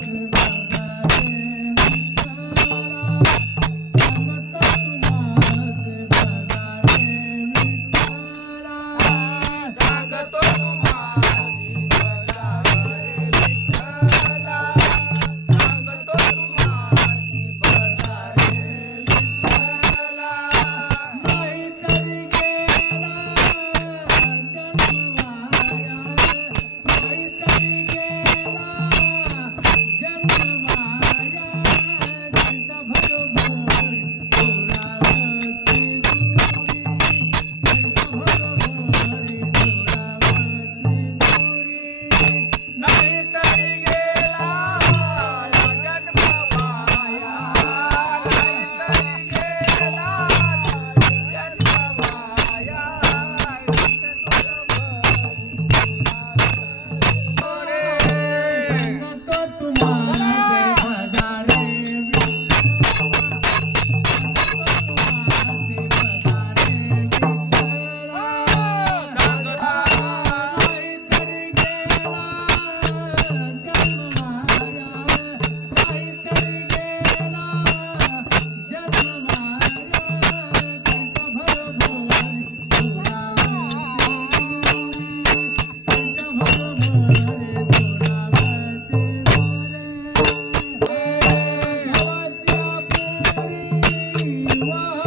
You. Oh.